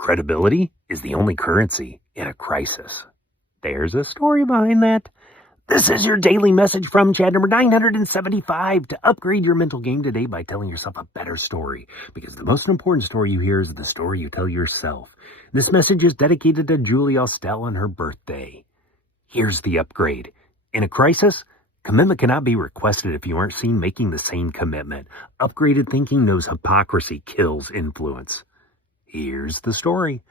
Credibility is the only currency in a crisis. There's a story behind that. This is your daily message from Chad number 975 to upgrade your mental game today by telling yourself a better story. Because the most important story you hear is the story you tell yourself. This message is dedicated to Julie Austell on her birthday. Here's the upgrade. In a crisis, commitment cannot be requested if you aren't seen making the same commitment. Upgraded thinking knows hypocrisy kills influence. Here's the story.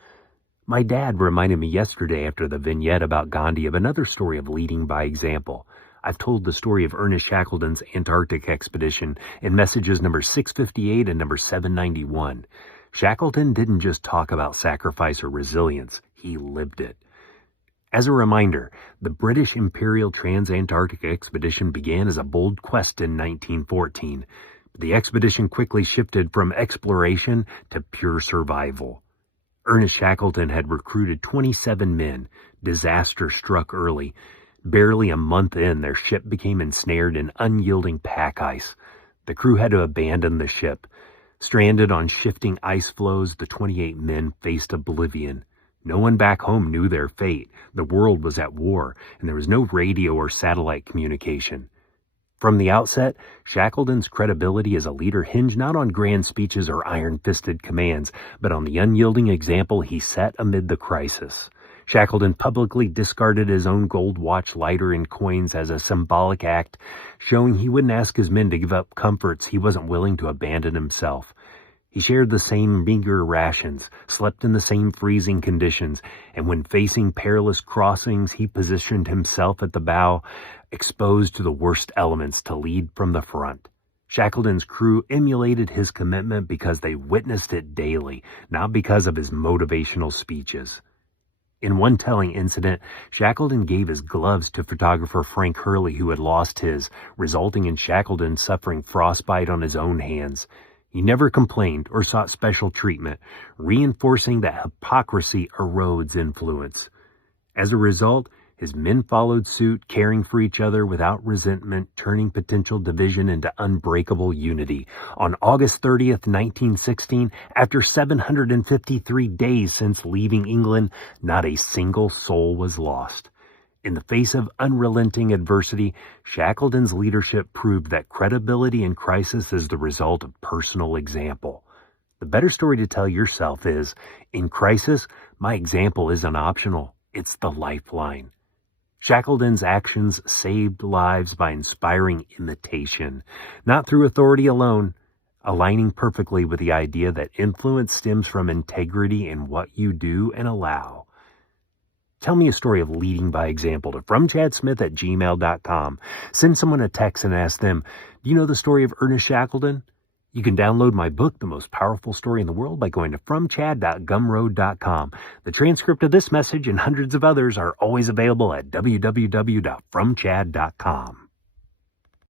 My dad reminded me yesterday after the vignette about Gandhi of another story of leading by example. I've told the story of Ernest Shackleton's Antarctic expedition in messages number 658 and number 791. Shackleton didn't just talk about sacrifice or resilience, he lived it. As a reminder, the British Imperial Trans-Antarctic Expedition began as a bold quest in 1914. The expedition quickly shifted from exploration to pure survival. Ernest Shackleton had recruited 27 men. Disaster struck early. Barely a month in, their ship became ensnared in unyielding pack ice. The crew had to abandon the ship. Stranded on shifting ice floes, the 28 men faced oblivion. No one back home knew their fate. The world was at war, and there was no radio or satellite communication. From the outset, Shackleton's credibility as a leader hinged not on grand speeches or iron-fisted commands, but on the unyielding example he set amid the crisis. Shackleton publicly discarded his own gold watch lighter and coins as a symbolic act, showing he wouldn't ask his men to give up comforts he wasn't willing to abandon himself. He shared the same meager rations, slept in the same freezing conditions, and when facing perilous crossings, he positioned himself at the bow, exposed to the worst elements to lead from the front. Shackleton's crew emulated his commitment because they witnessed it daily, not because of his motivational speeches. In one telling incident, Shackleton gave his gloves to photographer Frank Hurley, who had lost his, resulting in Shackleton suffering frostbite on his own hands. He never complained or sought special treatment, reinforcing that hypocrisy erodes influence. As a result, his men followed suit, caring for each other without resentment, turning potential division into unbreakable unity. On August 30th, 1916, after 753 days since leaving England, not a single soul was lost. In the face of unrelenting adversity, Shackleton's leadership proved that credibility in crisis is the result of personal example. The better story to tell yourself is, in crisis, my example isn't optional, it's the lifeline. Shackleton's actions saved lives by inspiring imitation, not through authority alone, aligning perfectly with the idea that influence stems from integrity in what you do and allow. Tell me a story of leading by example to fromchadsmith@gmail.com. Send someone a text and ask them, do you know the story of Ernest Shackleton? You can download my book, The Most Powerful Story in the World, by going to fromchad.gumroad.com. The transcript of this message and hundreds of others are always available at www.fromchad.com.